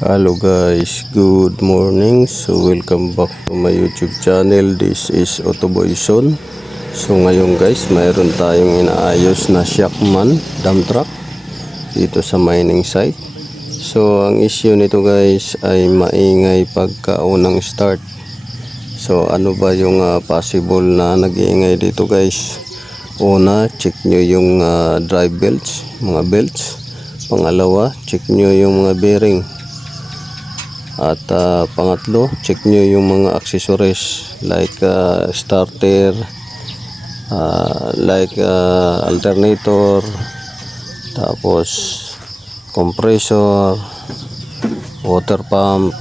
Hello guys, good morning. So welcome back to my YouTube channel. This is Autoboyson. So ngayon guys, mayroon tayong inaayos na Shackman dump truck dito sa mining site. So ang issue nito guys ay maingay pagkaunang start. So ano ba yung possible na nag-iingay dito guys? Una, check nyo yung drive belts, mga belts. Pangalawa, check nyo yung mga bearing. At pangatlo, check nyo yung mga accessories like starter, alternator, tapos compressor, water pump.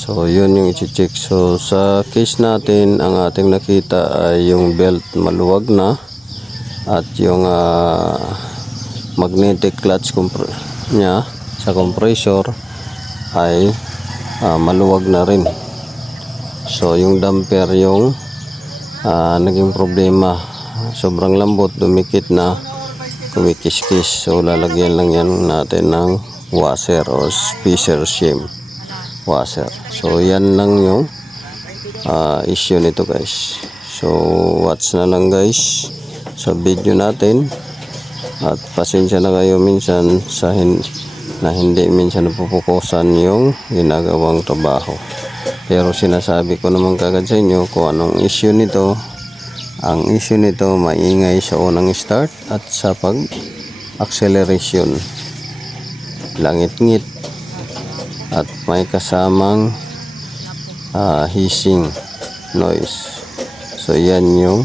So yun yung i-check. So sa case natin, ang ating nakita ay yung belt maluwag na at yung magnetic clutch niya sa compressor ay maluwag na rin. So yung damper yung naging problema, sobrang lambot, dumikit na, kumikis-kis. So lalagyan lang yan natin ng washer o spacer shim washer. So yan lang yung issue nito guys. So watch na lang guys sa video natin, at pasensya na kayo minsan sa hindi minsan napupukusan yung ginagawang trabaho, pero sinasabi ko naman kagad sa inyo kung anong issue nito. Ang issue nito, maingay sa unang start at sa pag acceleration, langit-ngit, at may kasamang hissing noise. So yan yung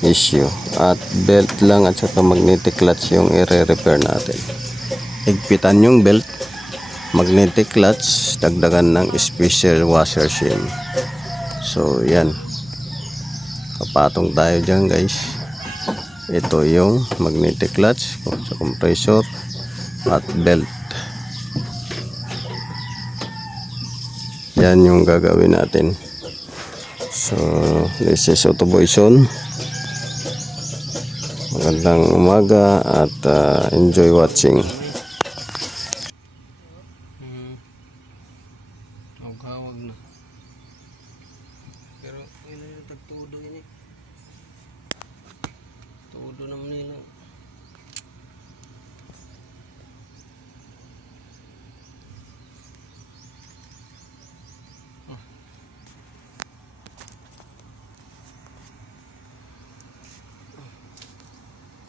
issue, at belt lang at saka magnetic clutch yung i-repair natin. Higpitan yung belt, magnetic clutch, dagdagan ng special washer shim. So yan, kapatong tayo dyan guys. Ito yung magnetic clutch sa compressor at belt. Yan yung gagawin natin. So this is Autoboyson. Magandang umaga at enjoy watching. Hawag na. Pero ina yung tagtudo ini. Tudo naman nila.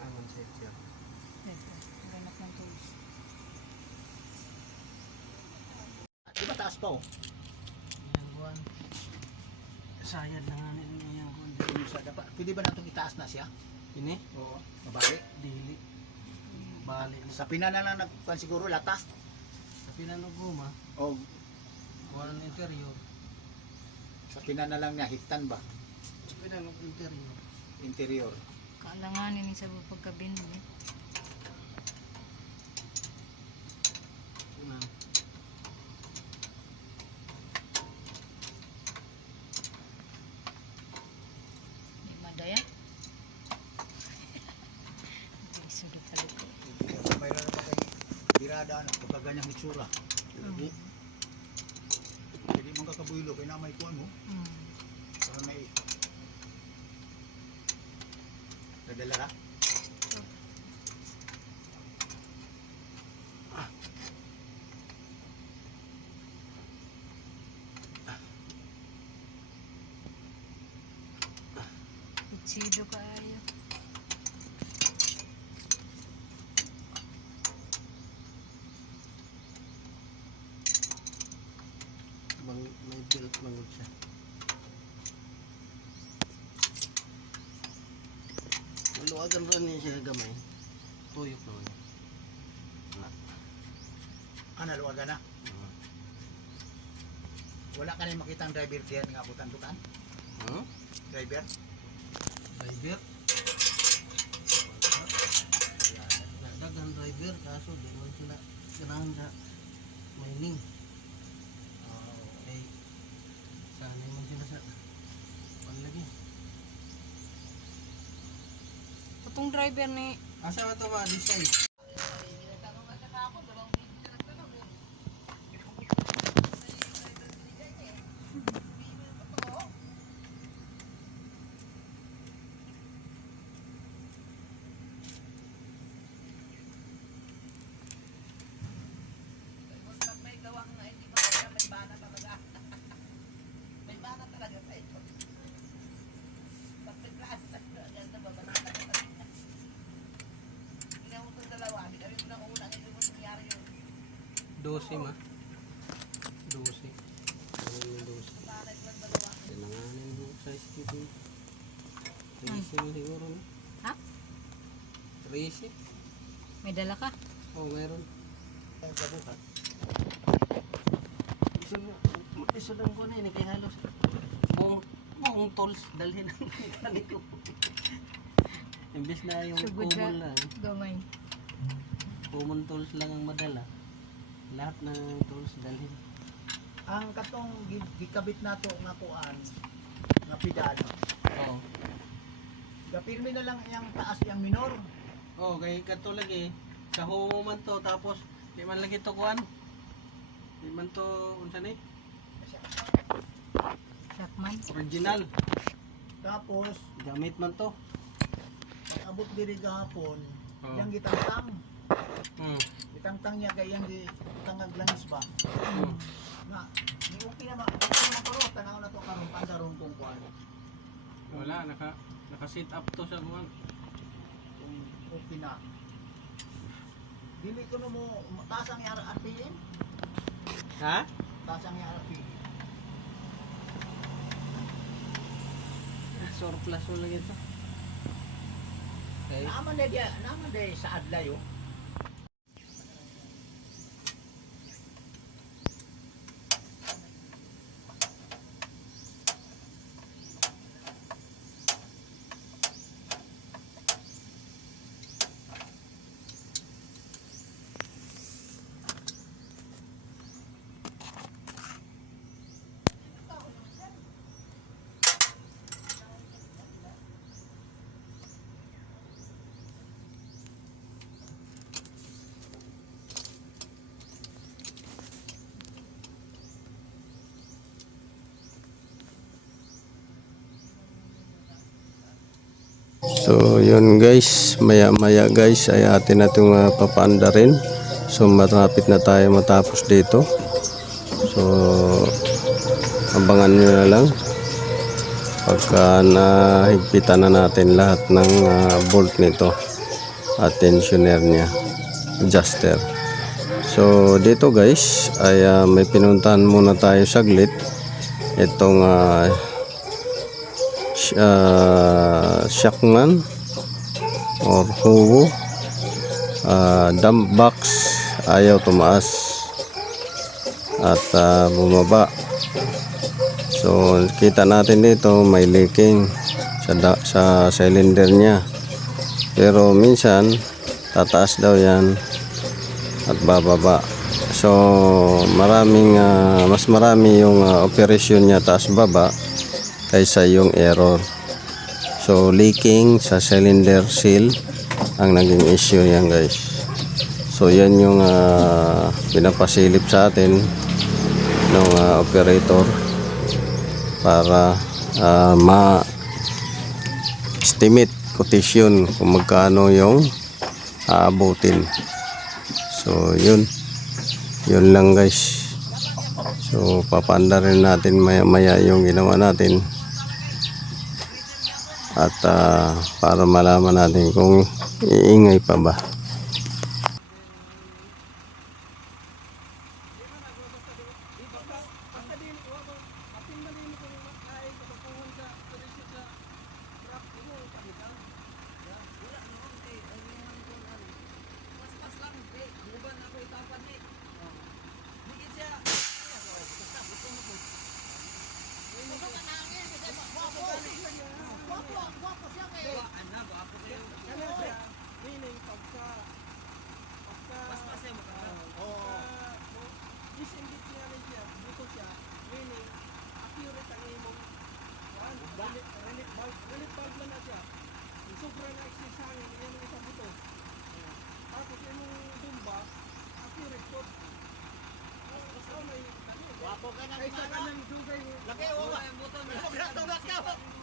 Aman siya. Ganap ng tools. Diba taas pa oh? Yan buwan. Sayad na nga nila yan buwan. Pwede ba natin itaas na siya? Ini? Oo. Mabalik. Dili. Bali. Sa pina na lang nagpan siguro lata. Sa pinanuguma, O walang interior. sa pina na lang niya hitan ba? Sa pinanug interior. Interior. Kailanganin ni sa pagkabin eh. Na. Di madaya. Hindi sudot pala ko. Mayroon na ba kayo birada na pagkaganyang hitsura. Hindi mong kakabuylo kaya na may kuwan mo. Para may nadalara. Itsido kayo. May built mangod siya. Maluwagan rin niya siya gamay. Tuyok naman. Naluwaga na. Wala ka rin makitang driver diyan nga abutan dukan. Driver. Driver. Dagang driver kaso di man sila ganahan sa mining. Okay. Sanay man sila sa panlagi. Itong driver ni Asa ito ba design? 12 ma. 12. Ano yung 12? Tinanganin mo size dito. 13 na siguro no? Ha? 13? May dala ka? Oo, mayroon. Gabuhat. Iso lang ko na yun, kaya halos buong tools dalhin ang mekaniko. Imbes na yung Sugod common na. lang, Gamay. common tools lang ang madala. Lahat ng tools dalhin. Ang katong gikabit nato nga kuan nga pedal. Oo. Gapirmi na lang yang taas yang minor. Oh, kay kato lagi sa humo man to tapos di man lagi to kuan. Di man to unsa ni? Shotman. Original. Tapos Gamit man to. pag abot diri gahapon, Oo. yang gitangtang. Hmm. Gitangtang niya kay yang gitangag langis ba. Hmm. Na, ni okay na okay na pero tanaw na to karon pandaron kung kuan. Wala naka sit up to sa kuan. Kung okay na. Dili ko na mo taas ang RPM. Ha? Taas ang RPM. Surplus mo lagi to. Okay. Naman na sa adlayo. So yun guys, maya maya guys ay atin natin papaanda rin. So malapit na tayo matapos dito. So abangan nyo na lang pagka nahigpitan na natin lahat ng bolt nito at tensioner nya, adjuster. So dito guys ay may pinuntahan muna tayo saglit itong shockman or huwo, dump box ayaw tumaas at bumaba. So kita natin dito may leaking sa cylinder nya, pero minsan tataas daw yan at bababa. So maraming mas marami yung operasyon nya taas baba kaysa yung error. So leaking sa cylinder seal ang naging issue yan guys. So yan yung pinapasilip sa atin ng operator para ma-estimate quotation kung magkano yung aabutin. So yun lang guys. So papanda rin natin maya maya yung ginawa natin at para malaman natin kung iingay pa ba.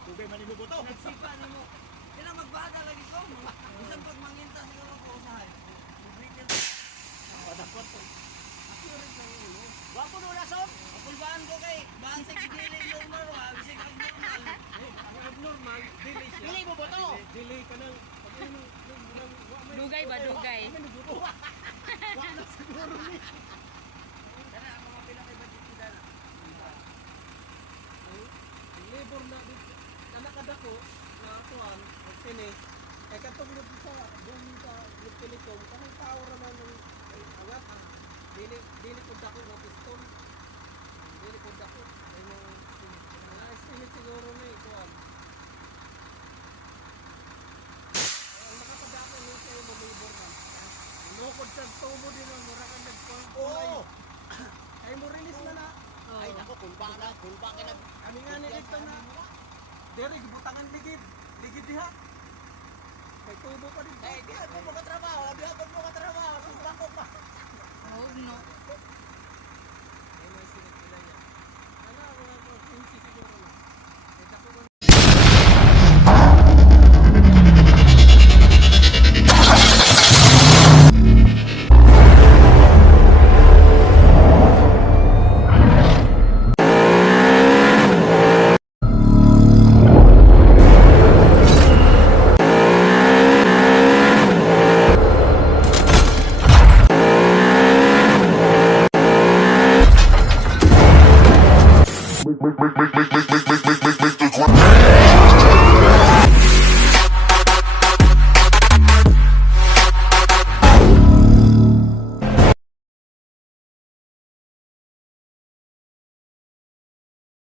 Tubig man mo buto. Nagsipa ni mo. Kailan magbaga lagi ko. Bisan pag manginta siguro ko usahay. Lubricant. Padakot. Accurate lang yun. No? Wapo no lason. Apulbaan ko kay baan sa gidili normal wa. Bisig abnormal. Ang abnormal, delay siya. Dili mo buto. Delay ka ng Dugay ba? Dugay. Wa na siguro ni. dako na kuan og sini kay katong sa doon sa telecom kanang tao ra man ng angat dili pud dako nga piston dili pud dako ay mo mga estimate siguro ni kuan ang nakapadako ni sa mo labor man lukod sa tubo din ang mura ka nagpa ay mo release na Ay, nako kulba ka na kami nga ni dito na dere gibutangan ligid diha kay tubo pa din ay diha mo ka trabaho bako pa Oo, no. ay may sinit nila yan ana mga pinsi siguro na kay dako man make